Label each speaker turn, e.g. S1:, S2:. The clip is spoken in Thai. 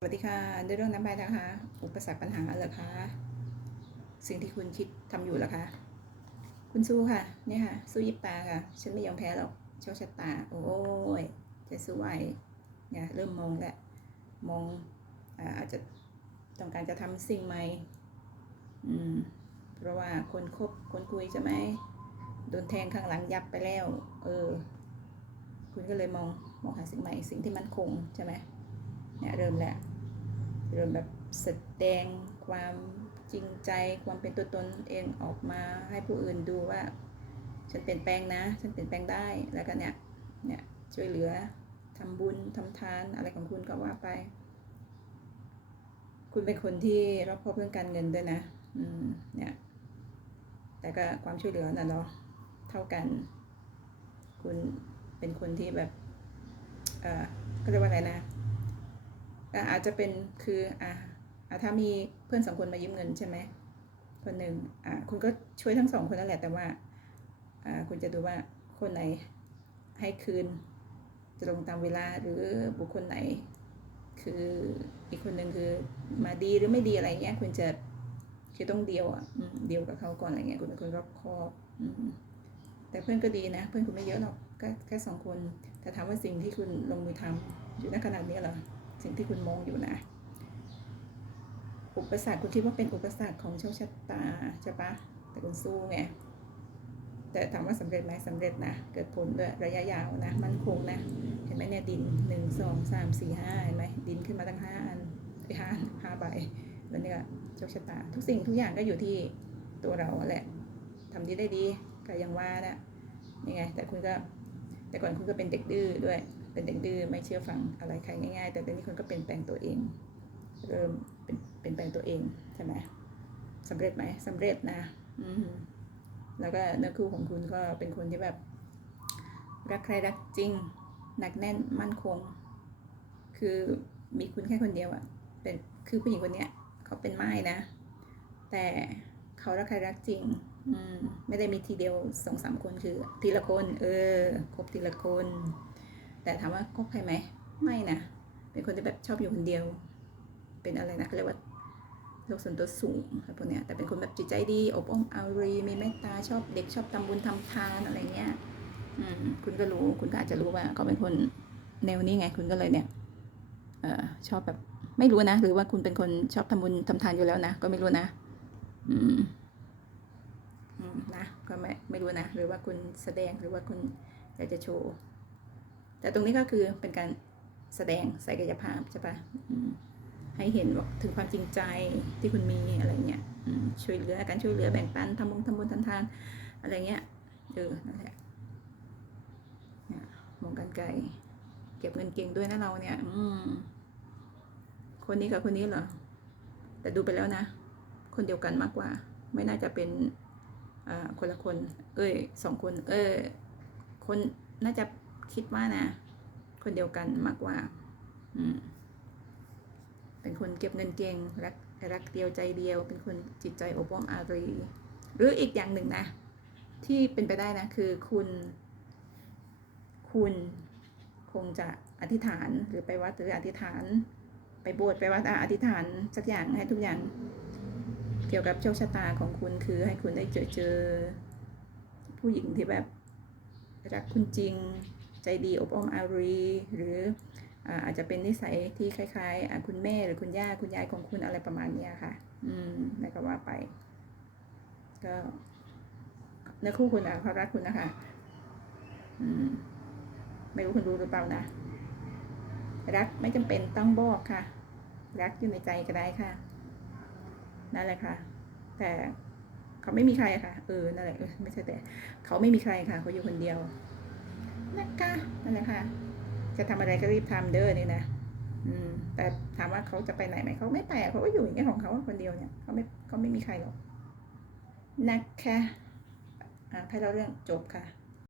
S1: สวัสดีค่ะด้วยเรื่องน้ำใบนะคะ อุปสรรคปัญหาเหรอคะ สิ่งที่คุณคิดทำอยู่เหรอคะ คุณสู้ค่ะ เนี่ยค่ะ สู้ยิบตาค่ะ ฉันไม่ยอมแพ้หรอกโชคชะตา โอ้ยจะสู้ไหวเนี่ยเริ่มมองแล้วมองอาอาจจะต้องการจะทำสิ่งใหม่ อืม เพราะว่าคนคบคนคุยใช่ไหมโดนแทงข้างหลังยับไปแล้ว เออ คุณก็เลยมองมองหาสิ่งใหม่ สิ่งที่มั่นคงใช่ไหมเนี่ยเริ่มแล้ว เริ่มแบบแสดงความจริงใจความเป็นตัวตนเองออกมาให้ผู้อื่นดูว่า ฉันเปลี่ยนแปลงนะ ฉันเปลี่ยนแปลงได้แล้วก็เนี่ยเนี่ยช่วยเหลือทำบุญทำทานอะไรของคุณก็ว่าไป คุณเป็นคนที่รอบคอบเรื่องการเงินด้วยนะ อืมเนี่ยแต่ก็ความช่วยเหลือน่ะเนาะเท่ากัน คุณเป็นคนที่แบบ เออเขาเรียกว่าอะไรนะ อะอาจจะเป็นคืออะอะถ้ามีเพื่อนสองคนมายืมเงินใช่ไหมคนหนึ่งอะคุณก็ช่วยทั้งสองคนนั่นแหละแต่ว่าอ่าคุณจะดูว่าคนไหนให้คืนตรงตามเวลาหรือบุคคลไหน คืออีกคนหนึ่งคือมาดีหรือไม่ดีอะไรเงี้ยคุณจะคือต้องเดียวอะเดียวกับเขาก่อนอะไรเงี้ยคุณเป็นคนรอบคอบแต่เพื่อนก็ดีนะ เพื่อนคุณไม่เยอะหรอกก็แค่สองคนแต่ถามว่าสิ่งที่คุณลงมือทำอยู่ณขนาดนี้เหรอ สิ่งที่คุณมองอยู่นะ อุปสรรคคุณคิดว่าเป็นอุปสรรคของโชคชะตาใช่ปะแต่คุณสู้ไงแต่ถามว่าสำเร็จไหมสำเร็จนะ เกิดผลด้วยระยะยาวนะ มั่นคงนะ เห็นไหมเนี่ยดินหนึ่งสองสามสี่ห้าเห็นไหมดินขึ้นมาตั้งห้าอันไอ้ห้าห้าใบแล้วเนี่ยโชคชะตา ทุกสิ่งทุกอย่างก็อยู่ที่ตัวเราแหละทำดีได้ดีก็ยังว่านะนี่ไง แต่คุณก็ แต่ก่อนคุณก็เป็นเด็กดื้อด้วย เป็นเด็กดื้อไม่เชื่อฟังอะไรใครง่ายๆ แต่ตอนนี้คุณก็เปลี่ยนแปลงตัวเอง เริ่มเป็นเปลี่ยนแปลงตัวเองใช่ไหมสำเร็จไหมสำเร็จนะอืแล้วก็เนื้อคู่ของคุณก็เป็นคนที่แบบ รักใครรักจริง หนักแน่นมั่นคง คือมีคุณแค่คนเดียวอะเป็นคือผู้หญิงคนเนี้ยเขาเป็นไม้นะ แต่เขารักใครรักจริง อืมไม่ได้มีทีเดียวสองสามคนคือทีละคน เออคบทีละคน แต่ถามว่าคบใครไหมไม่นะเป็นคนที่แบบชอบอยู่คนเดียว เป็นอะไรนะเขาเรียกว่าโลกส่วนตัวสูงอะไรพวกเนี้ยแต่เป็นคนแบบจิตใจดีอบอ้อมอารีมีเมตตาชอบเด็กชอบทำบุญทำทานอะไรเงี้ยอืมคุณก็รู้คุณก็อาจจะรู้ว่าเขาเป็นคนแนวนี้ไงคุณก็เลยเนี่ยเออชอบแบบไม่รู้นะ หรือว่าคุณเป็นคนชอบทำบุญทำทานอยู่แล้วนะก็ไม่รู้นะ อืมอืมนะก็ไม่ไม่รู้นะ หรือว่าคุณแสดงหรือว่าคุณอยากจะโชว์ แต่ตรงนี้ก็คือเป็นการแสดงศักายภาพใช่ปะให้เห็นว่าถึงความจริงใจที่คุณมีอะไรเงี้ยช่วยเหลือการช่วยเหลือแบ่งปันทำบุญทำบุญทำทานอะไรเงี้ยเออนั่นแหละเนี่ยมองกันไกลเก็บเงินเก่งด้วยนะเราเนี่ย อืมคนนี้กับคนนี้เหรอ แต่ดูไปแล้วนะ คนเดียวกันมากกว่า ไม่น่าจะเป็นคนละคน เอ้ยสองคน เออคนน่าจะ คิดว่านะ คนเดียวกันมากกว่า อืม เป็นคนเก็บเงินเก่งรักรักเดียวใจเดียว เป็นคนจิตใจอบอ้อมอารี หรืออีกอย่างหนึ่งนะ ที่เป็นไปได้นะ คือคุณ คุณคงจะอธิษฐานหรือไปวัดหรืออธิษฐาน ไปโบสถ์ไปวัดอะอธิษฐานสักอย่างให้ทุกอย่าง เกี่ยวกับโชคชะตาของคุณคือให้คุณได้เจอเจอ ผู้หญิงที่แบบรักคุณจริง ใจดีอบอ้อมอารี หรืออาจจะเป็นนิสัยที่คล้ายๆคุณแม่หรือคุณย่าคุณยายของคุณอะไรประมาณนี้ค่ะ อืมแล้วก็ว่าไป ก็เนื้อคู่คุณอะเขารักคุณนะคะ อืม ไม่รู้คุณรู้หรือเปล่านะ รักไม่จำเป็นต้องบอกค่ะ รักอยู่ในใจก็ได้ค่ะ นั่นแหละค่ะ แต่เขาไม่มีใครค่ะ เออ นั่นแหละ ไม่ใช่แต่ เขาไม่มีใครค่ะ เขาอยู่คนเดียว นะคะนั่นแหละค่ะ จะทำอะไรก็รีบทำเด้อนี่นะอืม แต่ถามว่าเขาจะไปไหนไหมเขาไม่ไปอะเขาก็อยู่อย่างเงี้ยของเขาคนเดียวเนี่ยเขาไม่เขาไม่มีใครหรอกนะคะอ่าให้เราเรื่องจบค่ะ